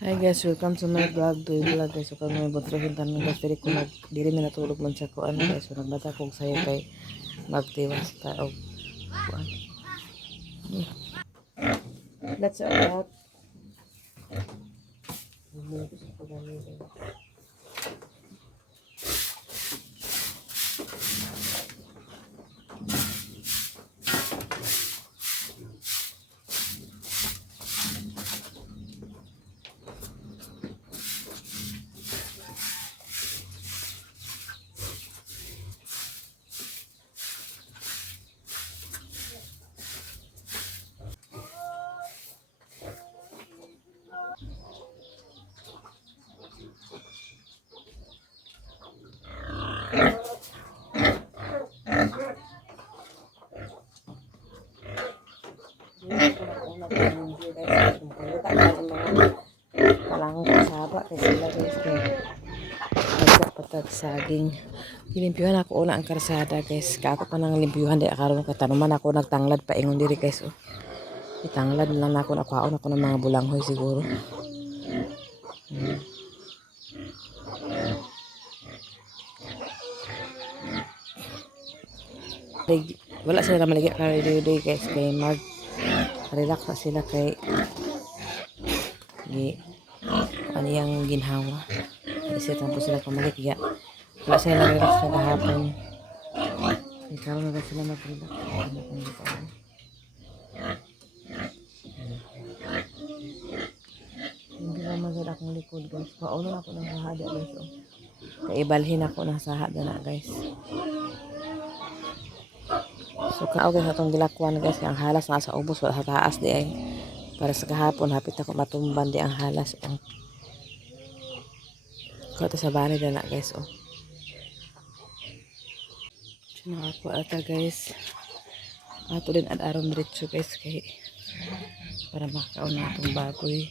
Hi guys, welcome to my vlog. Doy vlog guys. So kung may botrohin tanan guys, diri mi natulog man sa kuan guys. So nagbata kog sayo kay magtiwas ta og kuan. Let's out. Palang kasaba kay sila guys kay patag saging. Gilimpyuhan ako una ang karsada guys. Kako pa nang limpyuhan di karon katanuman ako nagtanglad pa ingon diri guys. Oh. Itanglad lang ako nakuhaon ako ng mga bulanghoy siguro. Wala sila maligya karon day guys kay mag relax na sila kay ano yung ginhawa. Kasi tapos sila pamalik ya. Wala sila relax na kahapon. Ikaw na sila mag-relax. Hindi na magod akong likod guys. Paulo ako ng sahada guys. Oh. Kaibalhin ako ng sahada na guys. So kao guys atong gilakwan guys. Ang halas nasa ubos wala sa taas di ay. Para sa kahapon hapit ako matumban di ang halas. Oh. Ito sa bani na guys. Oh. So ako ata guys. Ato din at aron diretso guys kay para makaon na itong baboy.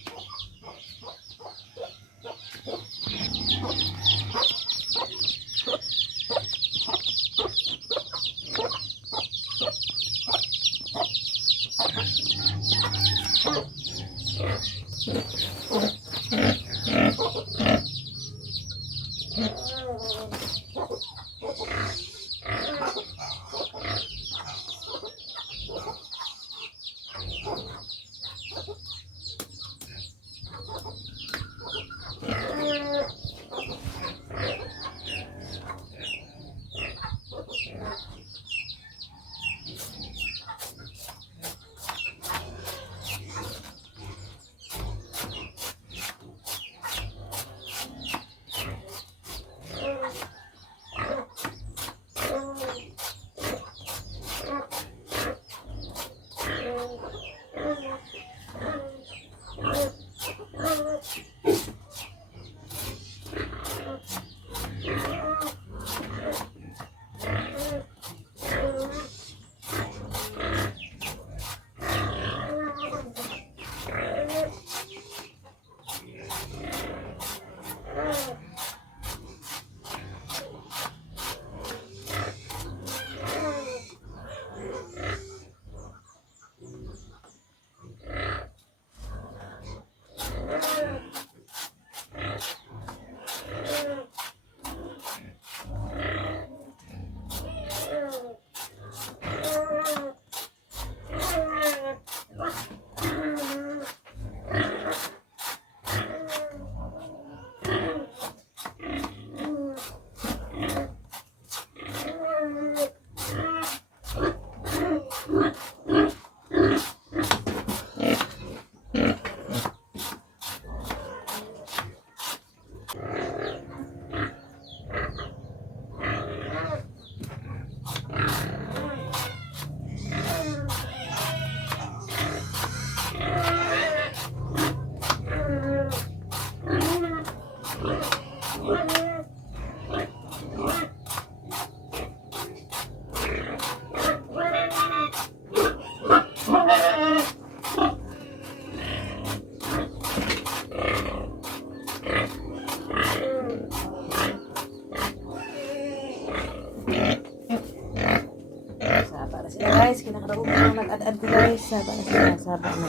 Guys, kinakaraog na nag-ad-ad ko guys. Saba na sila, saba na.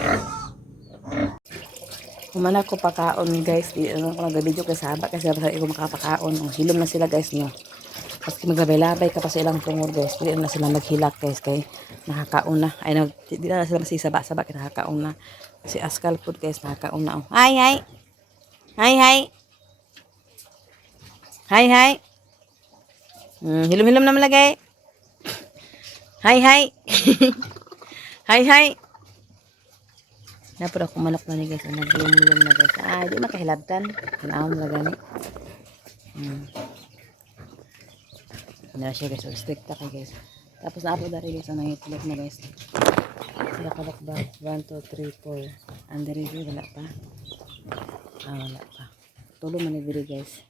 Humana ko pakaon guys. Di ano ko nag-video kay Saba kasi basta ko makapakaon. Ang hilom na sila guys no. Kasi maglabay-labay ka pa sa ilang pungod guys. Di na sila maghilak guys kay nakakaon na. Ay di na sila masisaba-saba kay nakakaon na. Si Askal food guys nakakaon na. Oh. Hi hi. Hi hi. Hi hi. Hilom-hilom na malagay. Hi hi. Hi hi. Napura ko manok na ni guys. Naglumlum na guys. Ah, di makahilabtan. Kanaon na gani. Ano siya guys. Strict ka guys. Tapos na-upload na rin guys. Ang nangitlog na guys. Sila kabak ba? 1, 2, 3, 4. Ang diri wala pa. Ah, wala pa. Tulo man ni diri guys.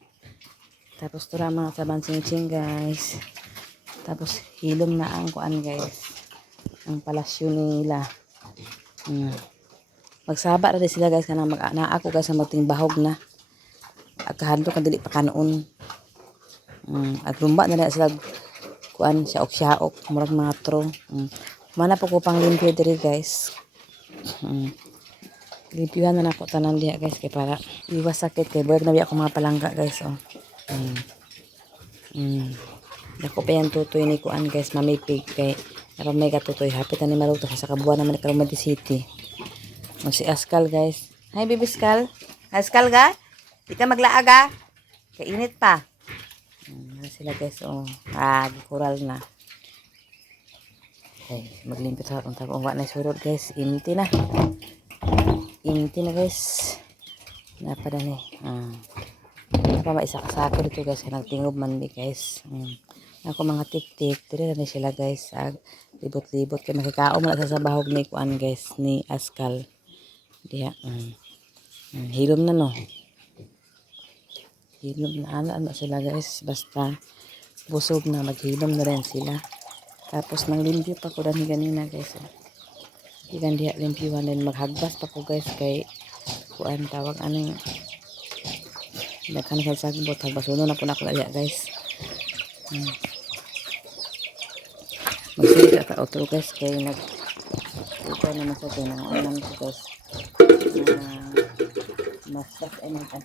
Tapos tura mga saban sing guys. Tapos hilom na ang kuan guys. Ang palasyo nila. Magsaba na sila guys kana na ako guys na magtingbahog na. Agkahanto kan dili pa kanon. At lumba na sila kuan siyaok murag mga tro. Mana po ko pang limpyo diri guys. Limpyuhan na ako tanan diha guys kay para iwas sakit kay buwag na ako mga palangga guys oh. Dako pa yan tutoy ni kuan guys mamipig kay pero may katutoy hapit na ni maluto sa kabuan naman ni Carmody City. Mag si Askal guys. Hi baby Askal. Askal ga? Di ka maglaag ah. Kainit pa. Sila guys oh. Gikural na. Okay, maglimpit sa atong tapong wa na surod guys. Inti na. Inti na guys. Napada ni. Apa maisak-sako dito guys kay nagtingob man di guys. Ako mga tik-tik dire na sila guys. Libot-libot kay makikaom na sa bahog ni kuan guys ni Askal. Diha. Hilom na no. Hilom na ano sila guys. Basta busog na maghilom na rin sila. Tapos nang limpyo pa ko dani ganina guys. Ikan diha limpyuhan din maghagbas pa ko guys kay kuan tawag ano dakan sa sagbot hagbasuno na po na ko diha guys. Magsiga ka outro guys kay nag ito naman sa tinangan ko guys. Masak ay masak.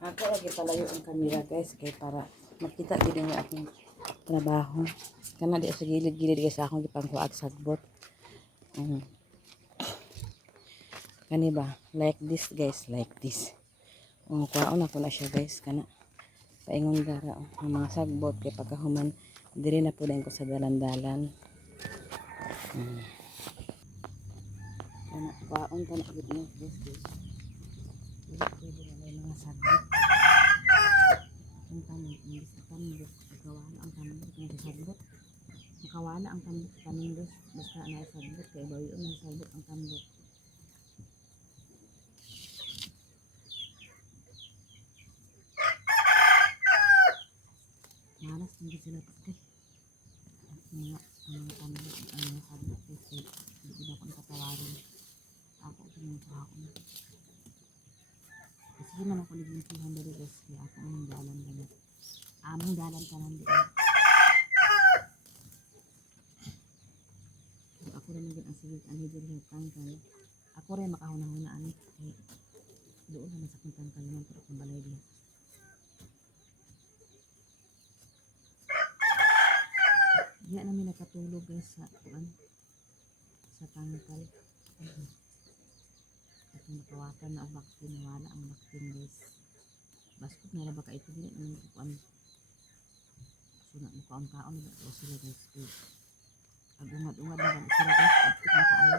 Ako lagi palayo ang camera guys kay para makita gid ang akong trabaho. Kana di sa gilid-gilid guys akong gipangkuat sagbot. Kani ba? Like this guys, like this. Kuhaon ako na siya guys kana. Paingon gara ang mga sagbot kay pagkahuman diri na pud ko sa dalan-dalan. Kana kuhaon ta na gid mo guys. Pwede na may mga sagbot. Ang tanong, imbis na tanong, makawala ang tanong kung sagbot. Makawala ang tanong sa tanong, basta na sagbot, kaya ba yun ang sagbot ang tanong. Malas hindi sila patay. Mga tanong, ang sagbot, kasi hindi na akong katawarin. Ako, pinunta ako na. Kasi naman ako naglintuhan dali guys, kaya ako ang dalan ganyan. Among dalan ka lang doon. Ako rin naging ang sigit, ang hidden yung tangkal. Ako rin makahuna-hunaan. Kaya doon naman sa kong tangkal naman, pero akong balay din. Diyan namin nakatulog guys sa tangkal. At nakawatan na ang vaccine, wala ang vaccine guys. Baskot na ba ka ito din ang kuan. So na mo kaon na sila guys. Agungad-ungad na sila guys, abot na kaayo.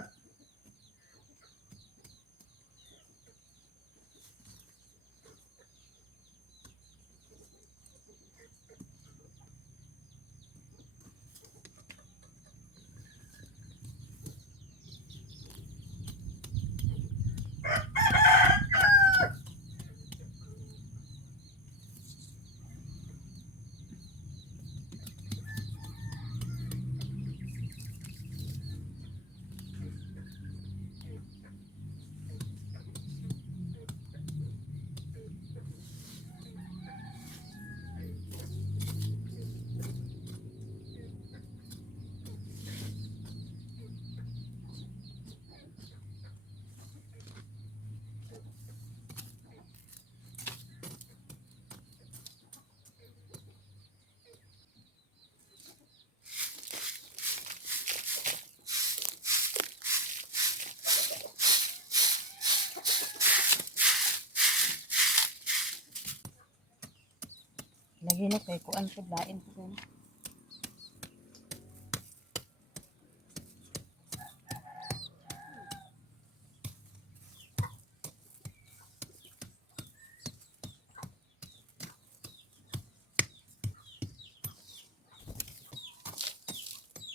Lagi na kay kuan pud lain pud gani.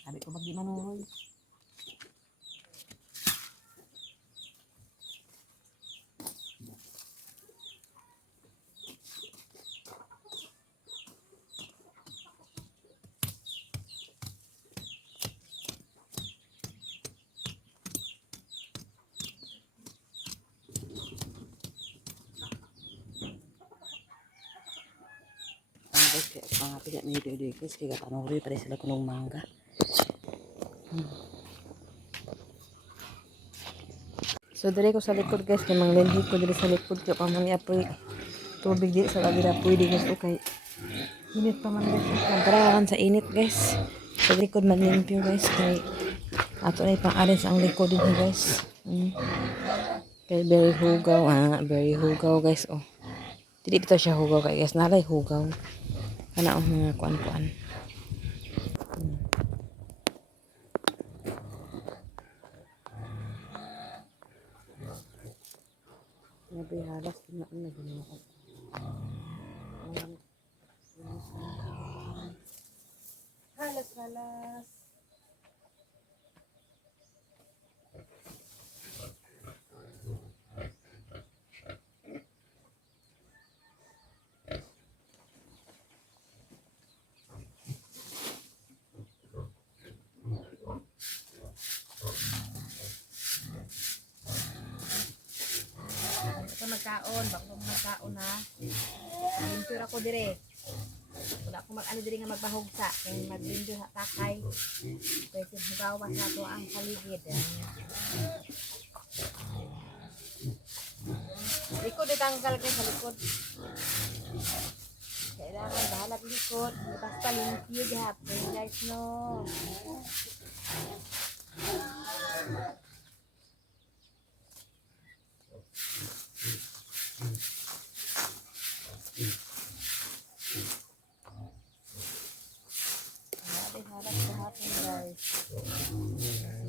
Sabi ko magdi manuhoy. Guys, kaya mga pilat na ito guys, kaya tanong pa rin sila kunong mangga. So dali ko sa likod guys, kaya manglinhi ko dali sa likod kaya pamang apoy tubig di sa kabila pwede guys. Okay, init pa man guys, nagkarakan sa init guys. Sa likod maglimpyo guys, kaya ato na ipang-arin sa ang likod din guys. Kaya very hugaw guys. Oh, dili dito siya hugaw kaya guys, nalay hugaw. Kana mga kuan-kuan. Nabi halas na ginawa. Halas. Magkaon ha. Limpyo ako dire. Wala ko mag-ano dire nga magbahugsa. Kaya maglimpyo sa takay. Pwede hugawas na to ang paligid. Likod itanggal kayo sa likod. Kailangan bahalag likod. Basta limpyo gihapon guys no. Bahalag gihapon guys.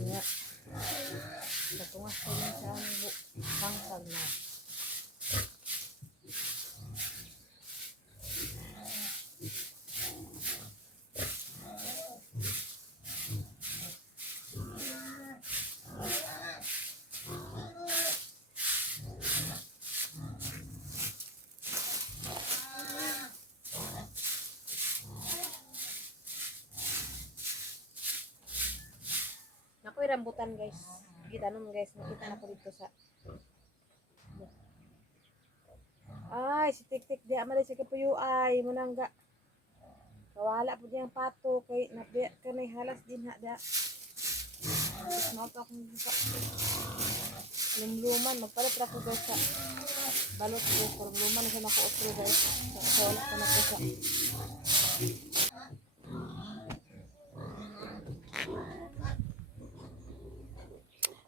Ya. Natungas ko yun sa bangsag na. Ako yung rambutan guys. Kita nun guys. Nakita na ko dito sa... Ay, si Tik-Tik. Di amalay sa kapuyo ay. Munangga. Kawala po diyang pato. Kay nabiya ka na halas din ha. Da. Tapos mauto akong buka. Lumluman. Magpalit ako guys sa balot ko. Parang luman na siya naku-otro guys. Sa wala ka na po sa...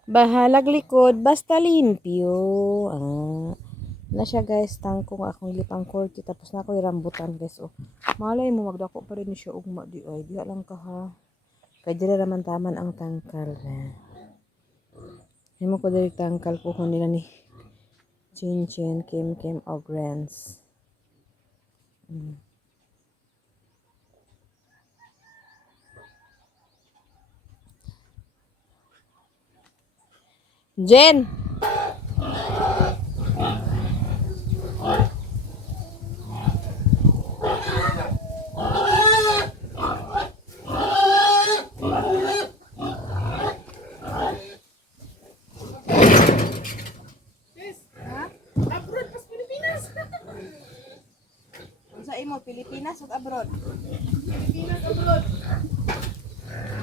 Bahalag likod, basta limpyo. Na siya guys, tangkong akong lipang korti. Tapos na ako yung rambutan guys. Oh. Malay mo, magdako pa rin siya ugma di ay. Diha lang ka ha. Kaya dira naman taman ang tangkal. Hindi mo ko diri tangkal po kung nila ni Chin Chin, Kim Kim, o Grants. Jen! Abroad pas Pilipinas. Sa imo, Pilipinas o abroad? Pilipinas abroad.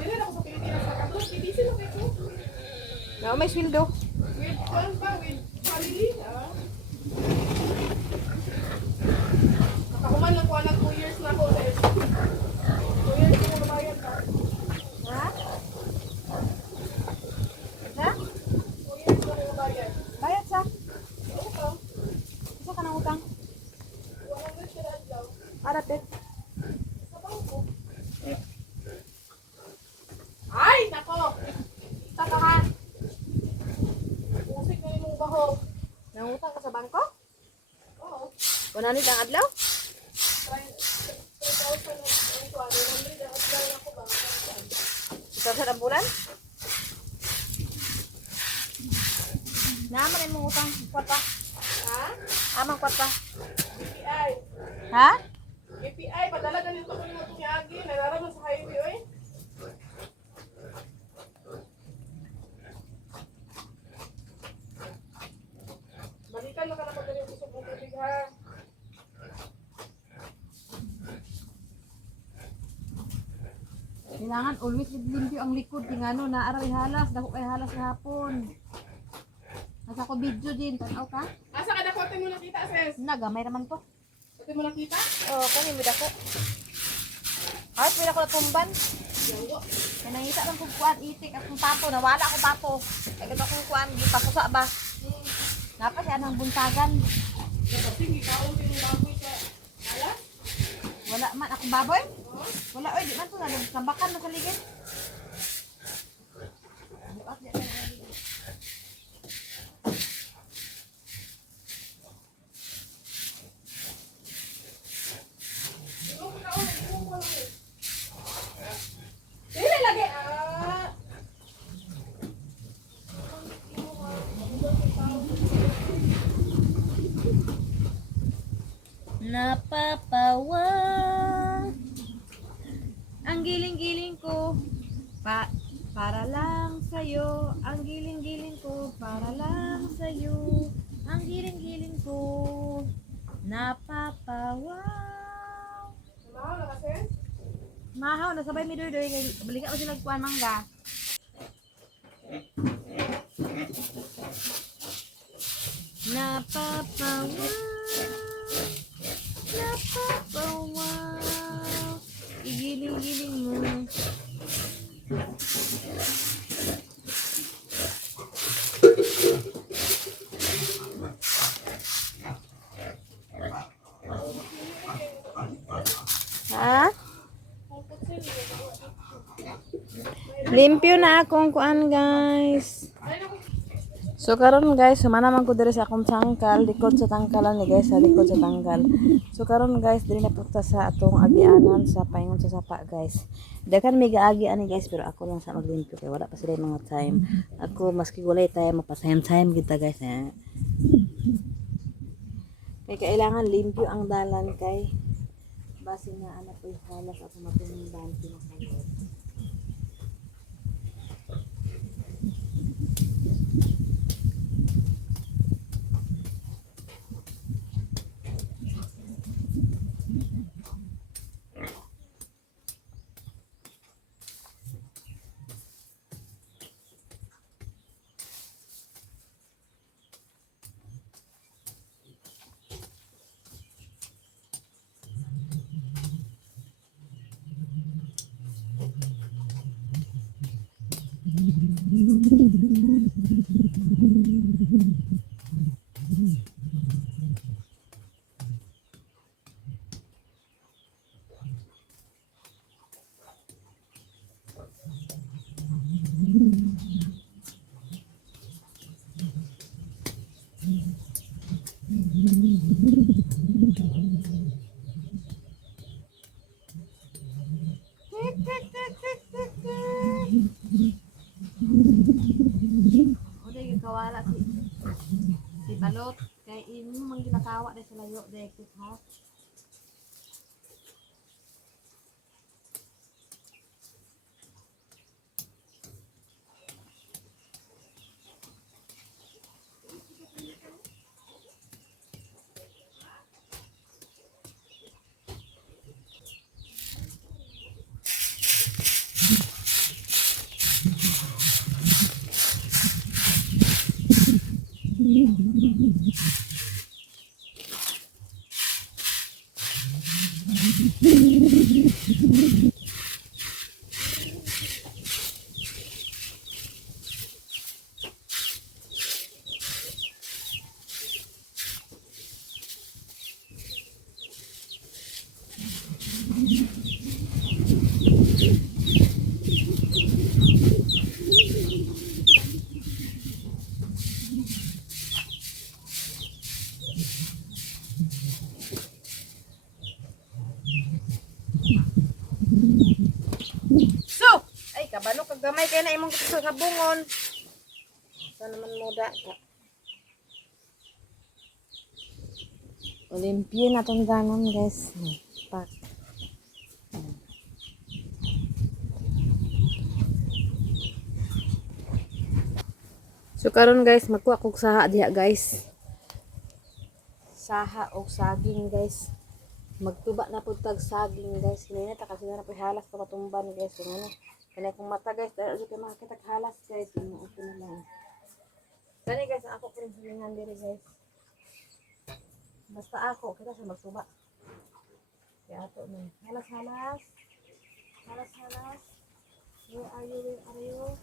Dili na ako sa Pilipinas sa abroad. Hindi sila ko. Na may sweldo. With one pa with family. Nakakuman lang ko anak 2 years na ako. 2 years ko mabayad ka. Ha? Ha? 2 years ko mabayad. Bayad sa? Ito. Isa ka ng utang? 100 sila adlaw. Aratet. Sa bangko. Ay, nako. Tatahan. Usik na yung baho. Nangutang ka sa bangko? Oo. 100 ang adlaw? 3,000 ang tuwa. 100 ang adlaw na ko ba? Ito sa bulan? Naman ay mong utang. Kwarta. Ha? Amang kwarta. API. Ha? API, padala ganito ko yung itong yagi. Nararaman sa highway, oy. Balikan na ka na pag ganito sa bukid, ha? Kailangan always limpyo ang likod. Tingano, naaraw halas. Dako kay halas hapon. Nasa ko video din. Tanaw ka? Asa ka dako? Atin mo nakita, sis? Nagamay naman to. Atin mo nakita? Oo, kani mo dako. Ay, pwede ko na tumban. Yawa. Kaya nangita lang kong kuan, itik at kong pato. Nawala akong pato. Kaya ito kong kuan, gipapusa ba? Napa siya ng buntagan. Kasi gikaon din yung baboy sa alas. Wala man akong baboy. Wala, oy, di man to. Nagsambakan na sa ligid. Dili lagi. Ah. Napapawa ang giling-giling ko para lang sa'yo. Ang giling-giling ko para lang sa'yo. Ang giling-giling ko napapawa. Mahal na kasi. Mahaw na sabay mi doy balikan ko sila kuan mangga. Napapawaw. Napapawaw. Igiling-giling mo. Ha? Limpyo na akong kuan, guys. So karon guys, sumana man ko diri sa akong tangkal, likod sa tangkalan ni guys, sa likod sa tangkal. So karon guys, diri na punta sa atong agianan sa paingon sa sapa guys. Dakan may gaagi ani guys, pero ako lang sa maglimpyo kay wala pa sila mga time. Ako maski walay time mapasayam-sayam kita guys. Kay kailangan limpyo ang dalan kay base na ana po halas ako matinimban pinakalit. Udah kawala si balot kay imo mang ginakawa dai sa layo dai ha. So, ay kabalo kag gamay kay na imong sa bungon. Sa naman muda ka. Olimpia na tong danon guys. Pak. So karon guys, magkuha kog saha diha guys. Saha og saging guys. Magtuba na pud tag saging guys. Kinina ta kasi na poy halas ka matumban guys. So ano, kanay kong mata guys, dahil kay makita halas guys, imo okay na lang. Kani guys, ako pud hilingan diri guys. Basta ako kita sa magtuba. Kaya ato na. Halas-halas. Halas-halas. Where are you? Where are you?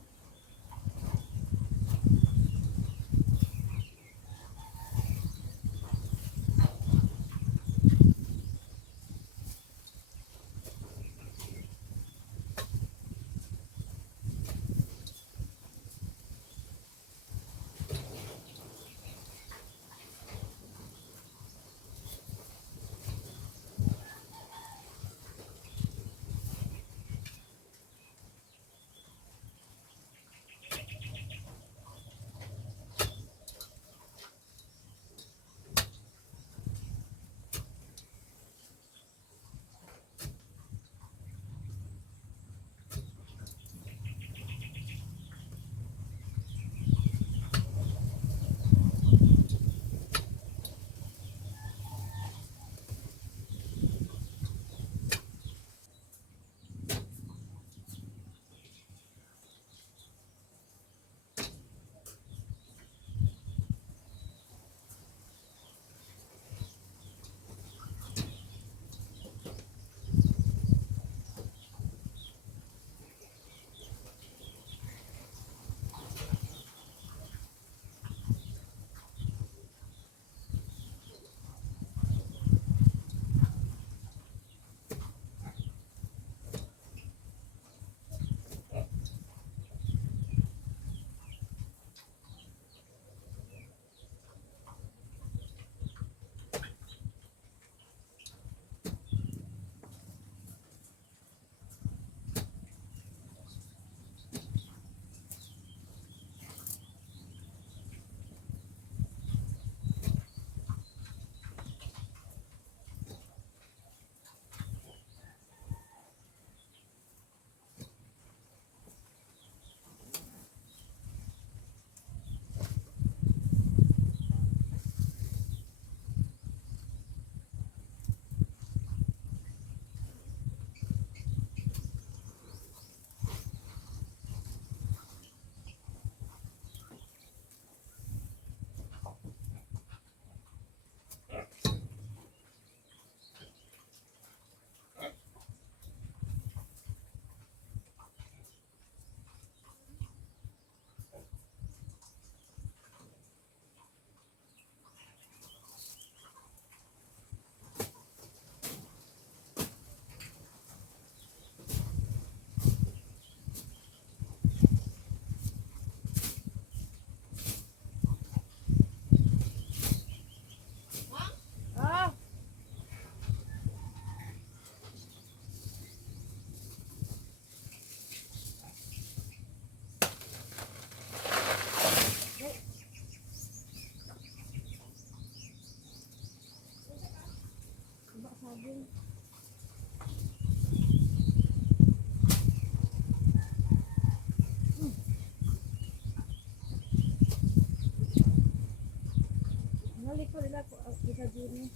Isa Juni.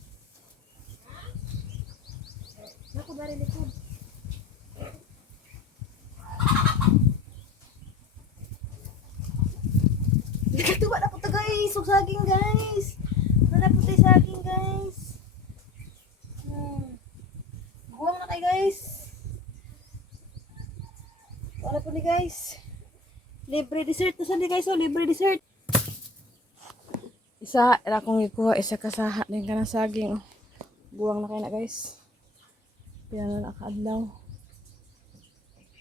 Naku bari likod. Katuwa na po to guys. Ug saging guys. Wala po tayo saging guys. Buwang na kayo guys. Wala po ni guys. Libre dessert na saan guys. Oh, libre dessert. Isa, ila kong ikuha, isa kasaha din ka ng saging. Buwang na kayo na guys. Pinala na kaadlaw.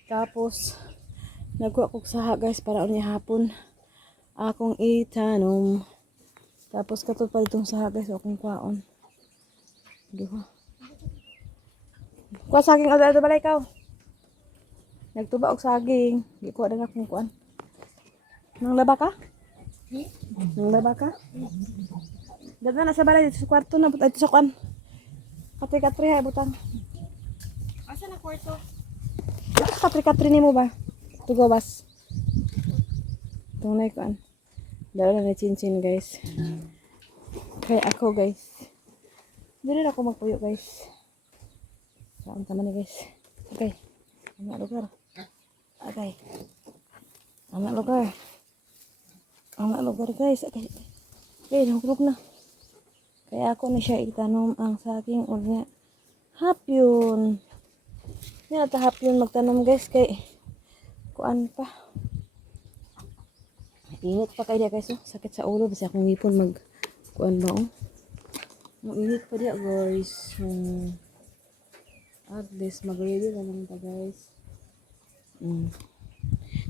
Tapos, nagkuha kong saha guys para unya hapon. Akong itanom. Tapos katod pa itong saha guys, akong kwaon. Duha. Kuha saging, ada balay ikaw. Nagtuba og saging. Di kuha din akong kuan. Nang laba ka? Nang laba ka? Dada na sa balay dito sa kwarto na dito sa kuan. Katri-katri hay butang. Asa na kwarto? Katri-katri nimo ba? Tugawas. Tunay kuan. Dala na chinchin guys. Kaya ako guys. Dili na ako magpuyo guys. Saan tama ni guys. Okay. Anak lugar. Okay. Anak lugar. Anak lugar guys. Okay. Okay, nahugrog na. Kaya ako na siya itanom ang saging unya. Hapyon. Yan ata hapyon magtanom guys kay kuan pa. Init pa kay dia guys. Oh. Sakit sa ulo basta akong ngipon mag kuan ba oh. Mainit pa dia guys. At least mag-ready na lang ta guys.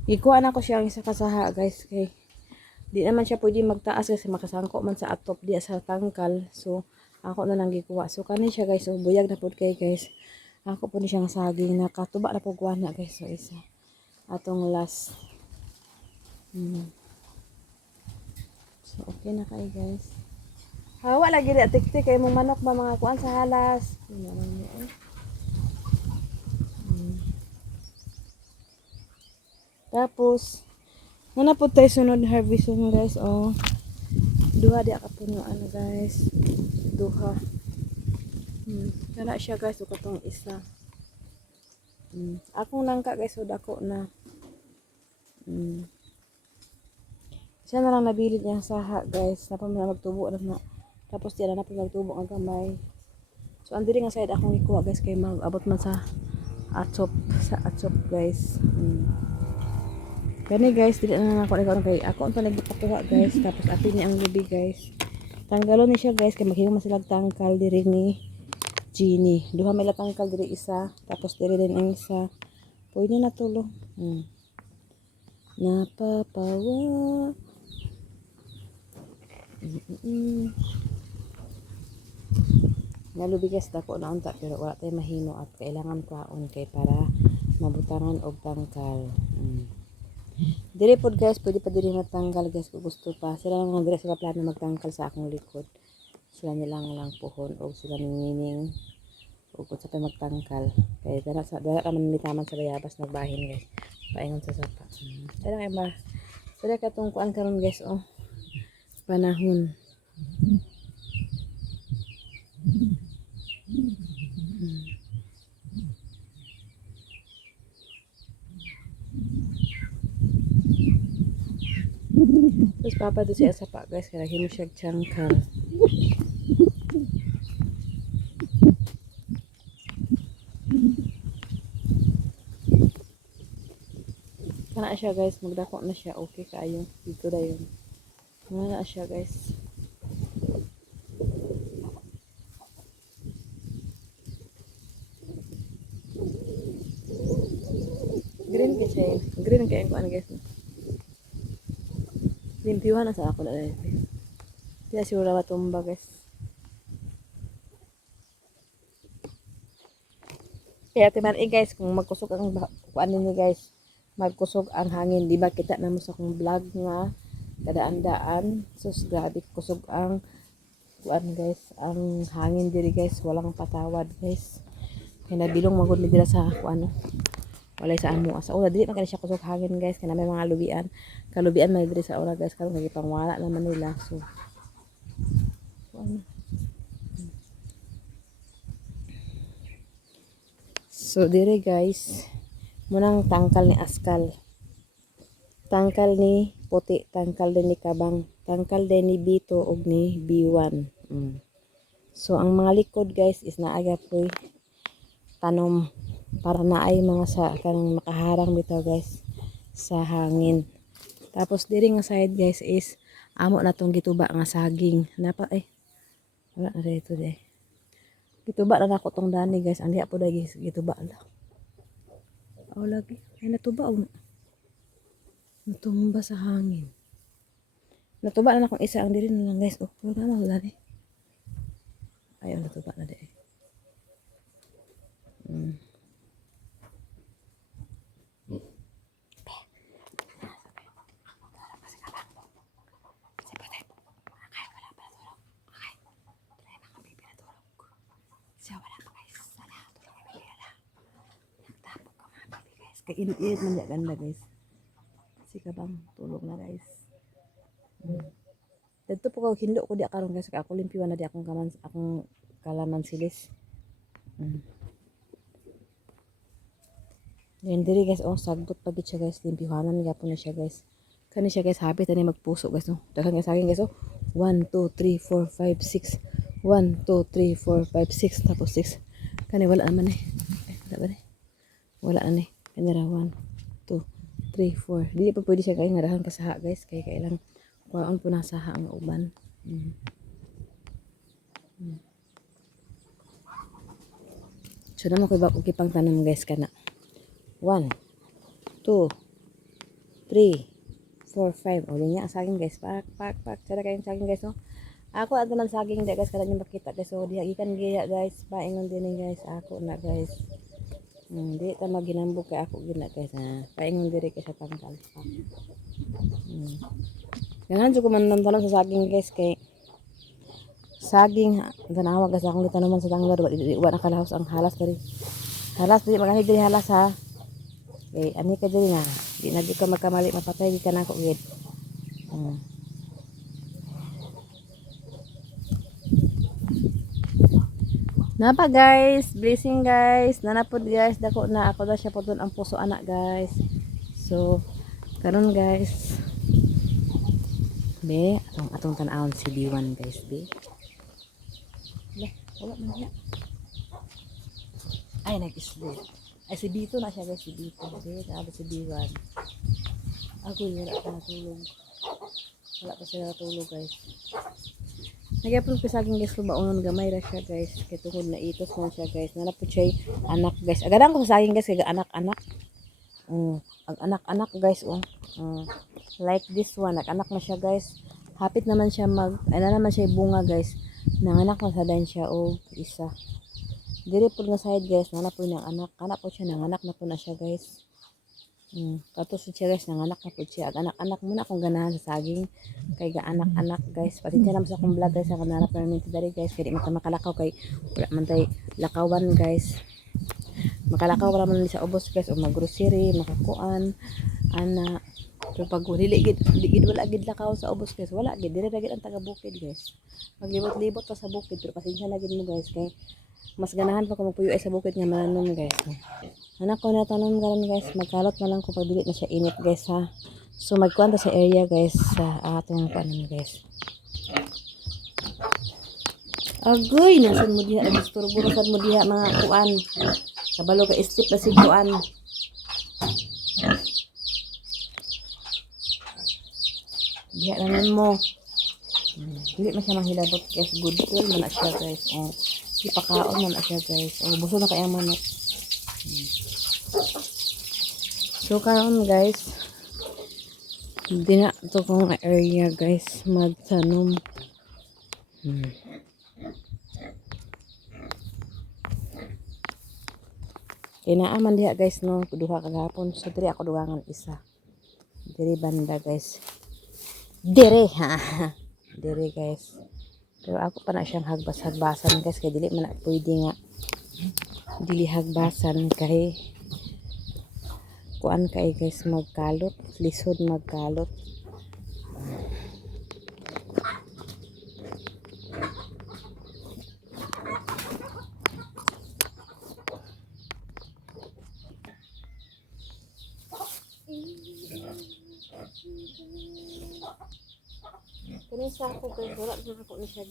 Ikuha na ko siya ang isa kasaha guys kay di naman siya pwede magtaas kasi makasangko man sa atop diya sa tangkal. So ako na lang gikuha. So kani siya guys, so buyag na pud kay guys. Ako po ni siyang saging nakatuba na pud na guys. So isa atong last. So okay na kay guys. Hawa lagi di atik-tik kay mong manok ba mga kuan sa halas. Yun naman niya eh. Tapos, nanapod tayo sunod harveston guys. Oh, duha di ka puno ano guys. Duha. Kana siya guys. O katong isa. Akong nangka guys. O dako na. Siya na lang nabilid niya saha guys. Napa na magtubo na. Tapos diyan na po magtubo ang gamay. So, andiri nga side akong ikuha guys. Kay mag-abot man sa atop. Sa atop guys. Kani guys, dili na ako kay ako ang nagpakuha guys, tapos apil niya ang lubi guys. Tanggalon ni siya guys kay maghimo man sila tangkal diri ni Genie. Duha may tangkal diri isa, tapos diri din ang isa. Pwede na tulo. Napapawa. Nalubi guys dako na unta pero wala tay mahimo at kailangan kwaon kay para mabutangan og tangkal. Diri pod guys, pwede pa diri matanggal guys kung gusto pa. Sila lang diri sila plano magtangkal sa akong likod. Sila nilang lang puhon o sila ningining o kung sa magtangkal. Kaya dala ka man mitaman sa bayabas nagbahin guys. Paingon sa sapa. Sila kay ma. Sila katong kuan karon guys oh. Panahon. Terus papa tuh siya sa pa guys kaya himo siya tangkal. Kana siya guys, magdako na siya, okay kayo. Dito na yun. Kana siya guys. Green kasi, green kaya ko ano guys. Limpyuhan na sa ako na guys. Kaya siguro matumba guys. Kaya timan guys, kung magkusog ang kuan ninyo guys, magkusog ang hangin. Di ba kita na mo sa akong vlog nga kadaan-daan. Sus grabe kusog ang kuan guys, ang hangin diri guys, walang patawad guys. Kaya nabilong magud mi dira sa kuan. Walay sa amo asa ula dili man kani siya kusog hangin guys, kana may mga lubian. Kalubian man diri sa ura guys karon nagipangwala naman nila. So kuan So dire guys, munang tangkal ni Askal. Tangkal ni Puti, tangkal din ni Kabang, tangkal din ni Bito ug ni B1. So ang mga likod guys is naaga po'y tanom para naay mga sa kanang makaharang bitaw guys sa hangin. Tapos diri nga side guys is amo na tong gituba nga saging. Napa wala na dito de. Gituba na nako tong dani guys. Andi po dagi gituba la. Aw lagi. Ay natuba o. Natumba sa hangin. Natuba na akong isa ang diri na lang guys. Oh, wala na dani. Ayaw natuba na de. Siya wala pa guys. Sana tulong ang bibili na. Nagtapok ka mga baby guys. Kaya init man niya ganda guys. Si Kabang tulog na guys. Dito po ko hinlo ko di karon guys. Kaya ako limpiwan na di akong kalaman silis. Yan diri guys. Oh sagbot pa gid siya guys. Limpiwanan gyapon na siya guys. Kani siya guys. Habit na magpuso guys. No? Daghang nga sa akin guys. Oh 1, 2, 3, 4, 5, 6. 1, 2, 3, 4, 5, 6 tapos 6 kani wala naman wala ba wala na kani ra 1, 2, 3, 4 di pa pwede siya kay ngarahan kasaha guys kay kailang kuhaan po nasaha ang uban. So naman ko iba pang tanong guys kana 1, 2, 3, 4, 5 ulo niya sa akin guys pak sada kayong sa akin guys no. Ako ato ng saging di guys kada niyo makita guys so diha gikan giya guys paingon din guys ako na guys di ta maginambog kay ako gina guys ha paingon diri kay sa tangkal pa ganhan jud ko man tanong sa saging guys kay saging tanawa guys akong gitanuman sa tangkal wa nakalahos ang halas diri magani diri halas ha kay ani ka diri na di na jud ka magkamali mapatay gikan ako gid. Napa guys, blessing guys, nanapod guys, dako na ako daw siya po ang puso anak guys. So, karon guys. Be, atong tan-awon si B1 guys, be. Wala man niya. Ay, nag-sleep. Ay, si B2 na siya guys, si B2. Be, naabot si B1. Ako wala pa natulog. Wala pa sila natulog guys. Nag-upload ko sa akin guys kung baunon gamay ra siya guys kay tungod na itos man siya guys nalapot siya anak guys agadan ko sa akin guys kay anak-anak ang anak-anak guys like this one anak na siya guys hapit naman siya naman siya bunga guys nanganak na sa dan siya isa diri pud nga side guys nalapot niyang anak po siya nanganak na po na siya guys katos siya guys nanganak na po siya anak-anak muna akong ganahan sa saging kay ga anak-anak guys pasensya naman sa akong vlog guys ang kanarap namin dari guys kaya di man makalakaw kay wala man tay lakawan guys makalakaw wala man sa ubos guys o maggrocery makakuan ana so pag ligid wala gid lakaw sa ubos guys wala gid dire ra gid ang taga bukid guys maglibot-libot pa sa bukid pero pasensya na gid mo guys kay mas ganahan pa ko magpuyo ay sa bukid nga mananom guys. Anak ko na tanom karon guys, magkalot na lang ko pag dili na siya init guys ha. So magkuanta sa area guys sa atong panon guys. Agoy, nasan mo diha disturbo na sad mo diha mga kuan. Kabalo ka step na si kuan. Diha naman mo. Dili man siya manghilabot guys, good girl man na siya guys. Ipakaon man na siya guys. Buso na kaya manok. So karon guys, hindi na ito kong area guys magtanom. Kinaaman diha guys no, duha kagahapon. So diri ako dugangan isa. Diri banda guys. Diri ha. Diri guys. Pero ako pa na siyang hagbas-hagbasan guys kay dili man na pwede nga dili hagbasan kay kuan kay guys magkalot, lisod magkalot. Kani sa ako guys, wala na ako ni siya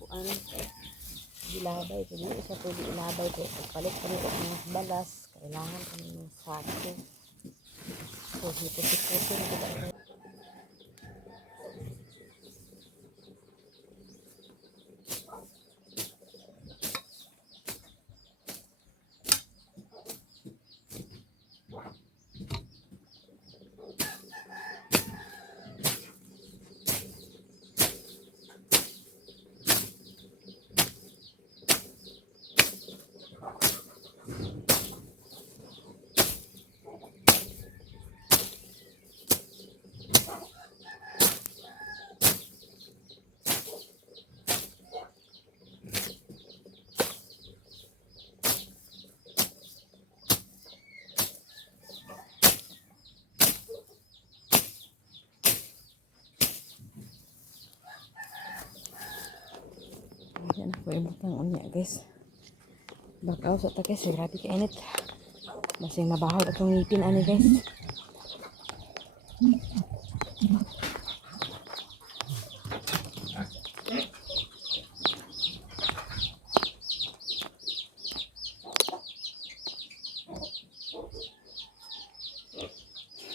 kuan. Gilabay ko dito sa pwede ilabay ko. Pagpalit kami ko ng balas, kailangan kami ng sako. So, hipos-hiposin ko ba? Yan ako ibutang unya guys. Bakaw sa ta guys, grabe ka init. Masing mabaho itong ngipin ani guys.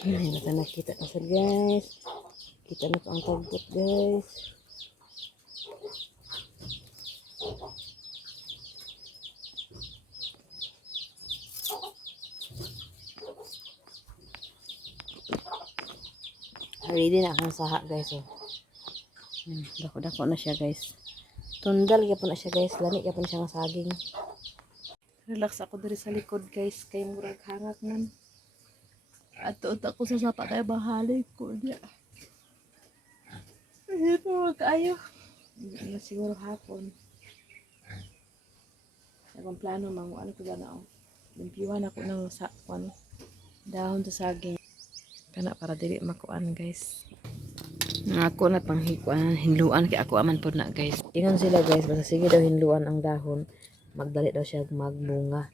Ay, nasa nakita na sa guys. Kita na po ang tagbot guys. Ready na akong saha guys. Oh. Dako-dako na siya guys. Tundal ka po na siya guys. Lami ka po na siya ng saging. Relax ako dari sa likod guys. Kay murag hangak man. At tuot ako sa sapa kaya bahalay ko niya. Ito kayo. Hindi na siguro hapon. Akong plano mangu ano ko gana oh. Limpyuhan ako ng dahon sa saging. Kana para dili makuan guys. Ako na pang hinluan kay ako aman po na guys. Ingon sila guys, basta sige daw hinluan ang dahon, magdali daw siya magbunga.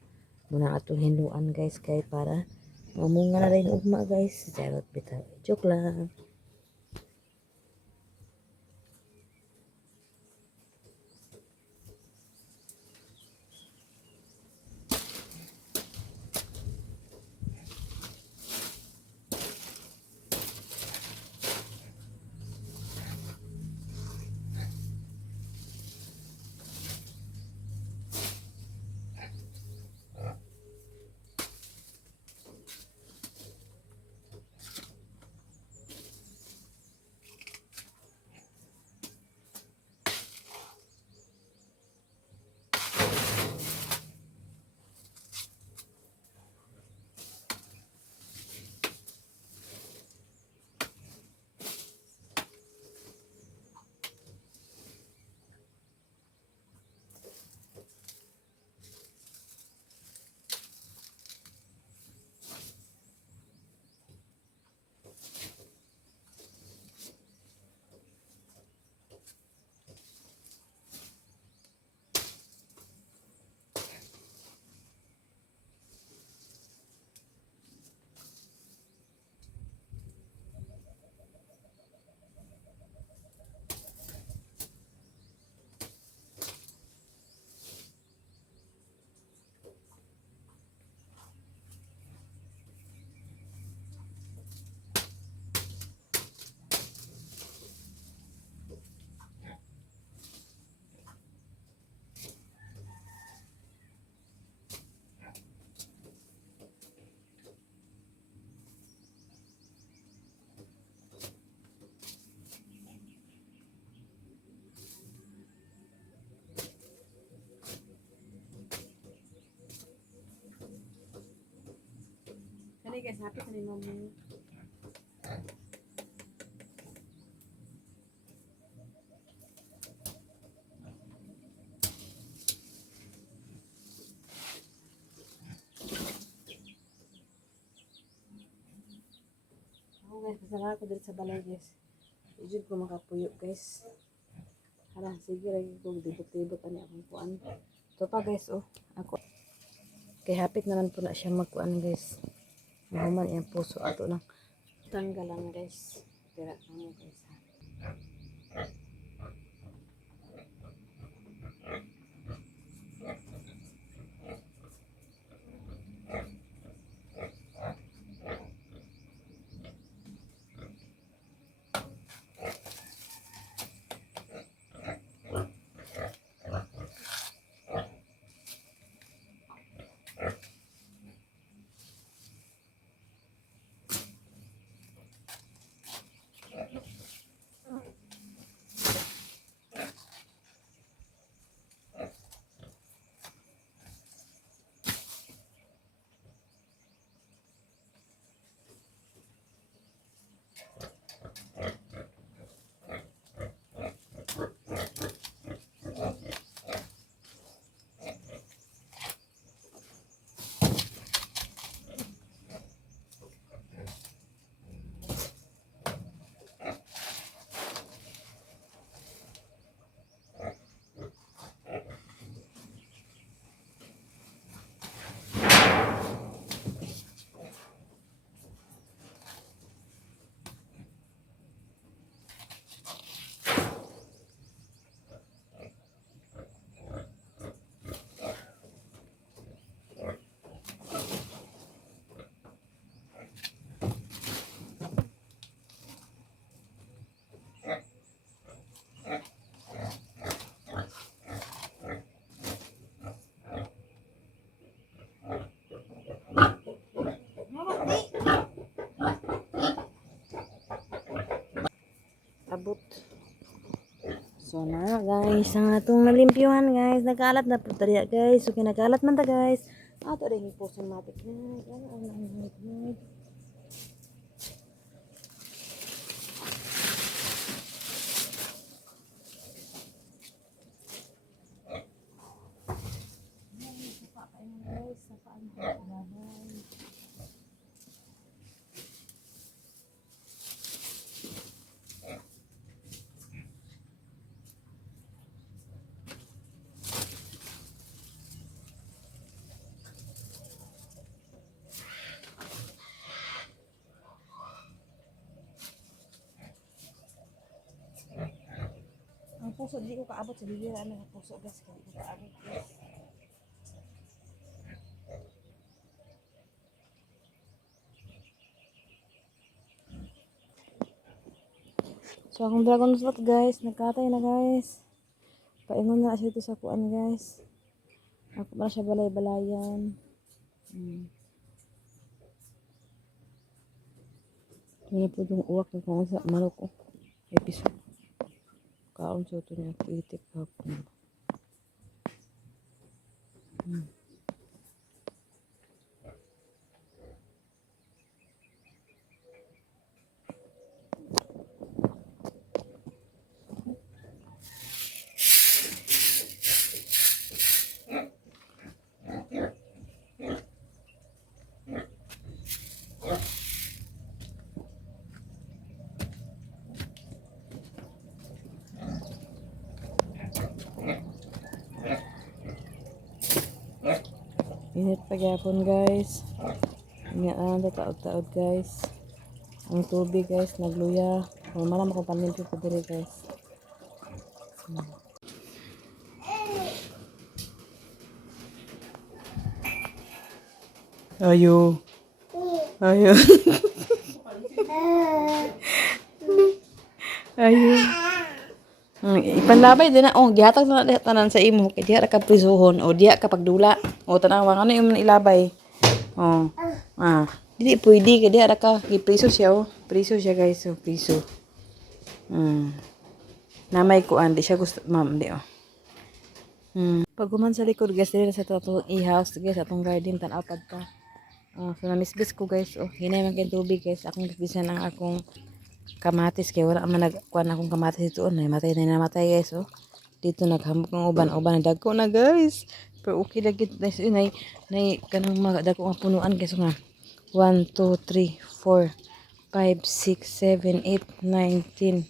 Muna atong hinluan guys kay para mamunga na rin ugma guys. Charot bitaw. Joke lang. Kani guys, happy kani mo. Guys, pasara ako dito sa balay guys. Ijud ko makapuyo guys. Hala, sige lagi ko dibot-dibot ani akong kuan. Ito pa guys oh, ako. Kay hapit naman po na siya magkuan guys. Mahuman yung puso ato lang tanggalan guys. tira mo guys. Abot. So na guys, ang atong nalimpyuhan guys, nagkalat na po tariya guys. So kinakalat man ta guys. Ato rin ipusin matik na. Ano ang puso, di ko kaabot sa bibira ng puso guys, hindi ko kaabot guys. So akong dragon fruit guys, nagkatay na guys. Paingon na siya ito sa kuan guys. Ako na siya balay-balayan. Ano po itong uwak na kung sa manok ko. Episode. Kaon sa ito niya. Itik hapon. Init pa gyapon guys. Nga taod-taod guys. Ang tubig guys nagluya. Wala man ko panimpyo ko diri guys. Ayo. Ayo. Ayo. Ipanlabay din na, gihatag na tanan sa imo, kaya diha ka prisuhon, o diha ka pagdula, o tanawa, ano yung ilabay, dili pwede, kaya diha ka, gipriso siya, priso siya guys, priso, namay kuan, di siya gusto, ma'am, di, Pag guman sa likod guys, dili na sa itong e-house guys, atong garden, tanapad pa, so namisbis ko guys, hinay man kayong tubig guys, akong bisbisan ang akong kamatis kaya wala man nagkuan akong kamatis dito matay na namatay guys dito naghambok ng uban dagko na guys pero okay lagi guys nay kanang dagko nga punuan guys nga 1 2 3 4 5 6 7 8 9 10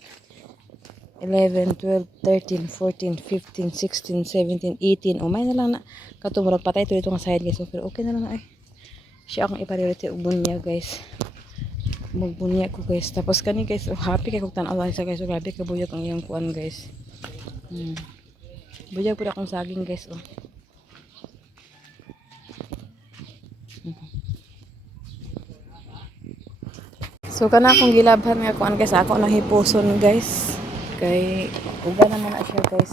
11 12 13 14 15 16 17 18 may na lang na katumurag patay to dito nga side guys pero okay na lang ay siya akong i-priority ubon niya guys magbunya ko guys. Tapos kani guys, oh, happy kay kog tan-aw sa guys. Oh, grabe ka buyag ang iyang kuan guys. Buyag pud akong saging guys. Oh. So kana akong gilabhan nga kuan guys, ako nahipuson guys. Kay uga naman na siya guys.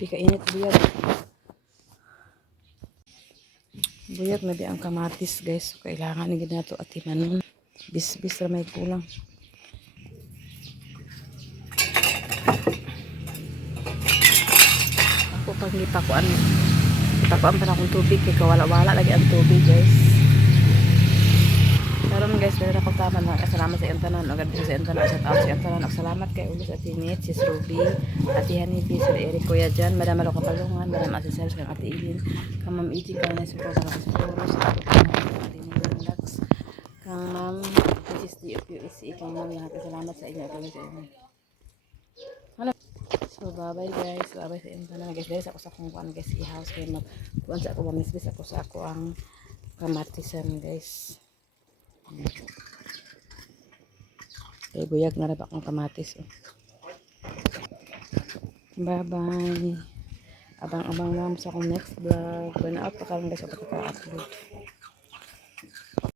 Grabe ka init buyag. Buyag na di ang kamatis guys. So, kailangan ni gid nato atimanon. Bis ra may kulang. Ako pag lipakuan pa na akong tubig kay kawala-wala lagi ang tubig guys. Karon guys, pero ako tama na salamat sa iyong tanan, agad sa iyong tanan, shout out sa iyong tanan, salamat kay ulo sa tinit, sis Ruby, Ate Hanibi, Sir Eric, Kuya Jan, Madam Malo Kapalungan, Madam Asisel, kang Ate Ilin, kang Ma'am Iti, kang Nesupo, kang Ate Siguro, sa ako kang Ate Nilax, kang Ma'am HSD of USC, kang Ma'am lahat, salamat sa inyo, kami sa inyo. So, bye-bye guys, bye-bye sa iyong tanan guys, dahil sa ako sa akong kuan guys, i-house kayo kuan sa ako, mamisbis ako sa ako ang kamatisan guys. Kaya buyag na rin akong kamatis. Oh. Bye bye. Abang-abang lang sa akong next vlog. Burn out pa ka lang guys. Pagkaka-upload.